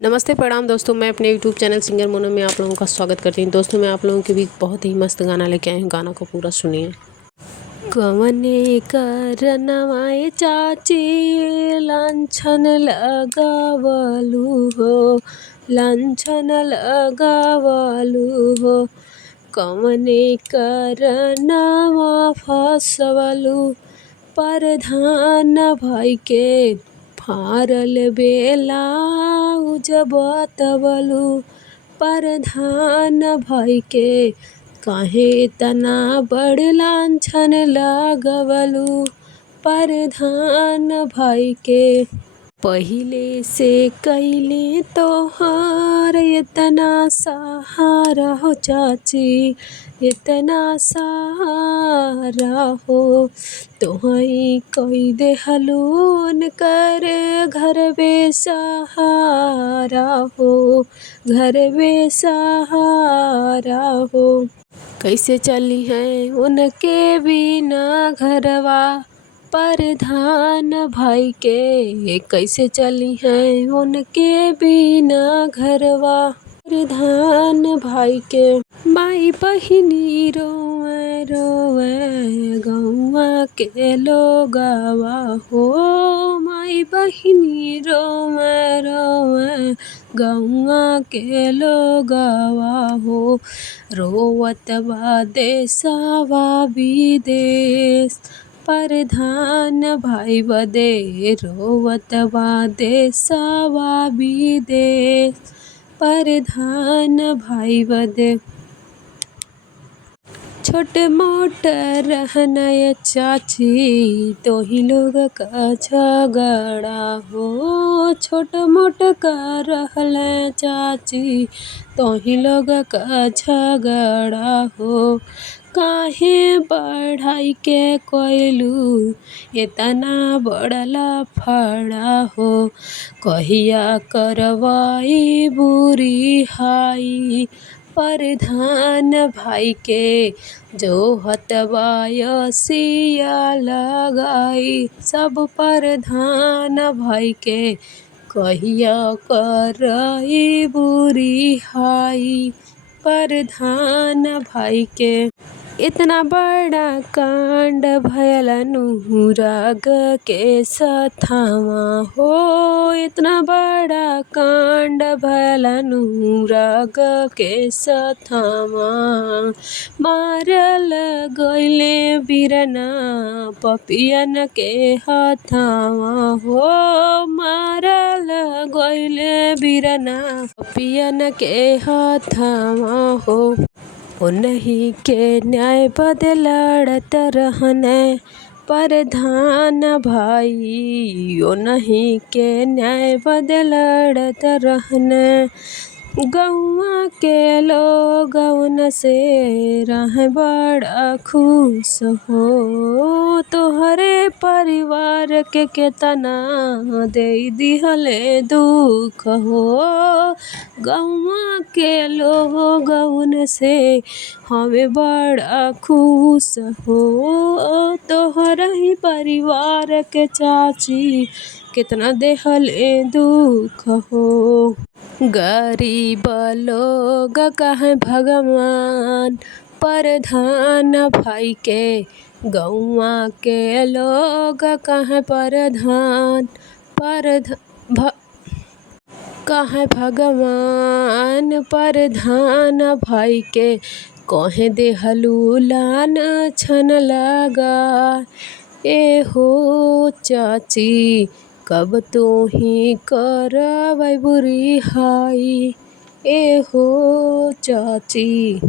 नमस्ते प्रणाम दोस्तों, मैं अपने यूट्यूब चैनल सिंगर मोनो में आप लोगों का स्वागत करती हूँ। दोस्तों मैं आप लोगों के बीच बहुत ही मस्त गाना लेके आई हूँ। गाना को पूरा सुनिए। कवने करनवाए चाची लांछन लगावलू हो, लांछन लगावलू हो। कवने करनवा फसवलू प्रधान भाई के फारल बेलाउज बतवलू। प्रधान भाई के काहे तना बड़ लांछन लगवलू। प्रधान भाई के पहिले से कैले तोहार इतना सहारा हो चाची, इतना सहारा हो। तोहई कई देहलून कर घर बेसहारा हो, घर बेसहारा हो। कैसे चली हैं उनके बिना घरवा, प्रधान भाई के कैसे चली हैं उनके बिना घरवा। प्रधान भाई के माई बहिनी रोवे रोवे गौवा के लोगवा हो। माई बहिनी रोवे रोवे गौवा के लोगवा हो। रोवत बा देशवा विदेश, प्रधान भाई बदे रोवत बा देशवा विदेश। प्रधान भाई बदे छोट मोट रहनय चाची तोही लोग का झगड़ा हो। छोट मोट का रहल चाची तोही लोग का झगड़ा हो। काहे बढ़ाई के कोइलू इतना बड़ला फड़ा हो। कहिया करवाई बुरी हाई, प्रधान भाई के जो हतवाय सिया लगाई। सब प्रधान भाई के कहिया करई बुरी हाई। प्रधान भाई के इतना बड़ा कांड भयल अनुराग के सथावा हो। इतना बड़ा कांड भयल अनुराग के सथावा। मारल गइले बिरना पपियन के हथावा हो। मारल गइले बिरना पपियन के हथावा हो। उन्हीं के न्याय बदे लड़त रहने प्रधान भाई, उन्हीं के न्याय बदे लड़त रहने। गौवा के लोगवन से रहे बड़ा खुश हो। तोहरे परिवार के केतना दे दिहले दुख हो। गौवा के लोगवन से हमें बड़ा खुश हो। तोहरा ही परिवार के चाची कितना देहले दुख हो। गरीब लोग कहे भगवान, प्रधान भाई के गौवा के लोग कहे प्रधान, कहे भगवान। प्रधान भाई के कहे देहलू लान छन लगा। ए हो चाची कब तो ही करवै बुरी हाई। ए हो चाची।